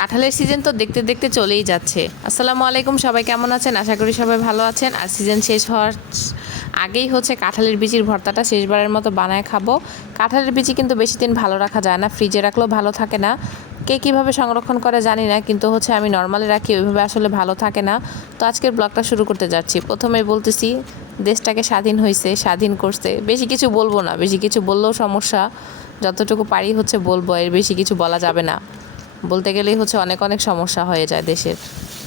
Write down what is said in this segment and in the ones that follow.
কাঁঠালের সিজন তো দেখতে দেখতে চলেই যাচ্ছে। আসসালামু আলাইকুম, সবাই কেমন আছেন? আশা করি সবাই ভালো আছেন। আর সিজন শেষ হওয়ার আগেই হচ্ছে কাঁঠালের বিচির ভর্তাটা শেষবারের মতো বানায় খাব। কাঁঠালের বিচি কিন্তু বেশি দিন ভালো রাখা যায় না ফ্রিজে রাখলেও ভালো থাকে না। কে কীভাবে সংরক্ষণ করে জানি না, কিন্তু হচ্ছে আমি নর্মালি রাখি, ওইভাবে আসলে ভালো থাকে না। তো আজকের ব্লগটা শুরু করতে যাচ্ছি। প্রথমে বলতেছি, দেশটাকে স্বাধীন হয়েছে স্বাধীন করছে। বেশি কিছু বলব না, বেশি কিছু বললেও সমস্যা। যতটুকু পারি হচ্ছে বলব, এর বেশি কিছু বলা যাবে না। বলতে গেলেই হচ্ছে অনেক অনেক সমস্যা হয়ে যায় দেশের।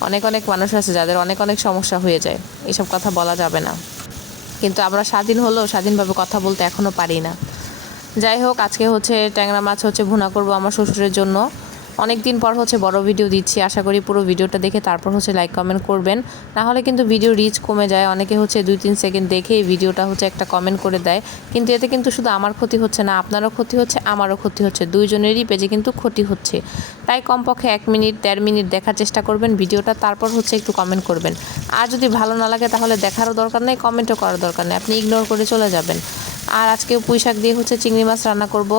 অনেক অনেক মানুষ আছে যাদের অনেক অনেক সমস্যা হয়ে যায়। এসব কথা বলা যাবে না। কিন্তু আমরা স্বাধীন হলেও স্বাধীনভাবে কথা বলতে এখনও পারি না। যাই হোক, আজকে হচ্ছে ট্যাংরা মাছ হচ্ছে ভুনা করব আমার শ্বশুরের জন্য। অনেক দিন পর হচ্ছে বড় ভিডিও দিচ্ছি। আশা করি পুরো ভিডিওটা দেখে তারপর হচ্ছে লাইক কমেন্ট করবেন। না হলে কিন্তু ভিডিও রিচ কমে যায়। অনেকে হচ্ছে দুই তিন সেকেন্ড দেখে ভিডিওটা হচ্ছে একটা কমেন্ট করে দেয়। কিন্তু এতে কিন্তু শুধু আমার ক্ষতি হচ্ছে না, আপনারও ক্ষতি হচ্ছে, আমারও ক্ষতি হচ্ছে। দুইজনেরই পেজে কিন্তু ক্ষতি হচ্ছে। তাই কমপক্ষে এক মিনিট দেড় মিনিট দেখার চেষ্টা করবেন ভিডিওটা তারপর হচ্ছে একটু কমেন্ট করবেন। আর যদি ভালো না লাগে তাহলে দেখারও দরকার নেই কমেন্টও করার দরকার নেই। আপনি ইগনোর করে চলে যাবেন। আর আজকে পুঁই শাক দিয়ে হচ্ছে চিংড়ি মাছ রান্না করব।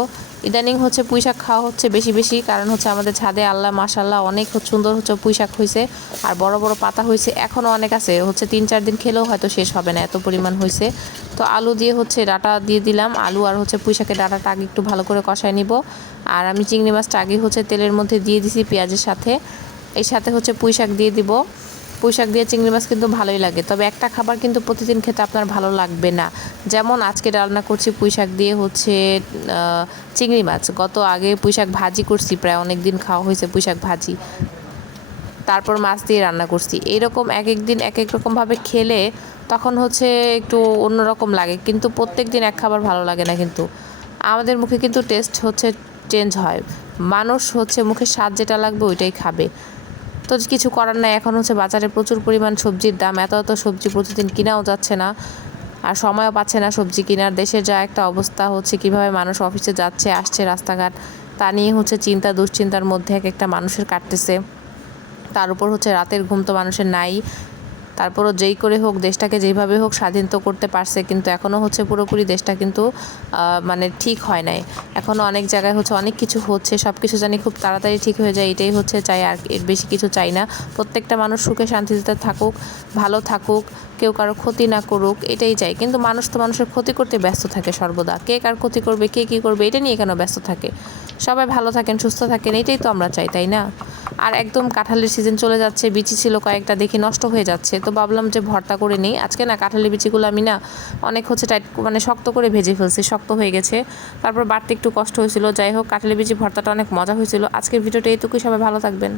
ইদানিং হচ্ছে পুঁইশাক খাওয়া হচ্ছে বেশি বেশি, কারণ হচ্ছে আমাদের ছাদে আল্লাহ মাশাল্লাহ অনেক সুন্দর হচ্ছে পুঁই শাক হয়েছে আর বড় বড় পাতা হয়েছে এখনও অনেক আছে, হচ্ছে তিন চার দিন খেলেও হয়তো শেষ হবে না, এত পরিমাণ হয়েছে তো আলু দিয়ে হচ্ছে ডাটা দিয়ে দিলাম, আলু আর হচ্ছে পুঁইশাকের ডাটাটা আগে একটু ভালো করে কষায় নিব, আর আমি চিংড়ি মাছটা আগে হচ্ছে তেলের মধ্যে দিয়ে দিছি পেঁয়াজের সাথে, এর সাথে হচ্ছে পুঁইশাক দিয়ে দিব। পুঁই শাক দিয়ে চিংড়ি মাছ কিন্তু ভালোই লাগে। তবে একটা খাবার কিন্তু প্রতিদিন খেতে আপনার ভালো লাগবে না। যেমন আজকে রান্না করছি পুঁই শাক দিয়ে হচ্ছে চিংড়ি মাছ। গত আগে পুঁই শাক ভাজি করছি, প্রায় অনেক দিন খাওয়া হয়েছে পুঁই শাক ভাজি। তারপর মাছ দিয়ে রান্না করছি। এইরকম এক এক দিন এক এক রকমভাবে খেলে তখন হচ্ছে একটু অন্যরকম লাগে। কিন্তু প্রত্যেক দিন এক খাবার ভালো লাগে না কিন্তু। আমাদের মুখে কিন্তু টেস্ট হচ্ছে চেঞ্জ হয়। মানুষ হচ্ছে মুখে স্বাদ যেটা লাগবে ওইটাই খাবে। তো কিছু করার নাই। এখন হচ্ছে বাজারে প্রচুর পরিমাণ সবজির দাম। এত এত সবজি প্রতিদিন কিনাও যাচ্ছে না আর সময়ও পাচ্ছে না সবজি কেনার। দেশের যা একটা অবস্থা হচ্ছে, কীভাবে মানুষ অফিসে যাচ্ছে, আসছে রাস্তাঘাট, তা নিয়ে হচ্ছে চিন্তা, দুশ্চিন্তার মধ্যে এক একটা মানুষের কাটতেছে। তার উপর হচ্ছে রাতের ঘুম তো মানুষের নাই। তারপরও যেই করে হোক, দেশটাকে যেইভাবে হোক স্বাধীন তো করতে পারছে, কিন্তু এখনও হচ্ছে পুরোপুরি দেশটা কিন্তু মানে ঠিক হয় নাই। এখনও অনেক জায়গায় হচ্ছে অনেক কিছু হচ্ছে সব কিছু জানি খুব তাড়াতাড়ি ঠিক হয়ে যায়, এটাই হচ্ছে চাই আর এর বেশি কিছু চাই না। প্রত্যেকটা মানুষ সুখে শান্তিতে থাকুক, ভালো থাকুক, কেউ কারও ক্ষতি না করুক, এটাই চাই। কিন্তু মানুষ তো মানুষের ক্ষতি করতে ব্যস্ত থাকে সর্বদা। কে কার ক্ষতি করবে, কে কী করবে, এটা নিয়ে কেন ব্যস্ত থাকে? সবাই ভালো থাকেন, সুস্থ থাকেন, এটাই তো আমরা চাই, তাই না? আর একদম কাঁঠালের সিজন চলে যাচ্ছে, বিচি ছিল কয়েকটা, দেখি নষ্ট হয়ে যাচ্ছে। তো ভাবলাম যে ভর্তা করে নিই। আজকে না কাঁঠালের বিচিগুলো আমি না অনেক হচ্ছে টাইট মানে শক্ত করে ভেজে ফেলছি, শক্ত হয়ে গেছে। তারপর বাড়তে একটু কষ্ট হয়েছিল। যাই হোক, কাঁঠালের বিচি ভর্তাটা অনেক মজা হয়েছিল। আজকের ভিডিওটা এইটুকুই। সবাই ভালো থাকবেন।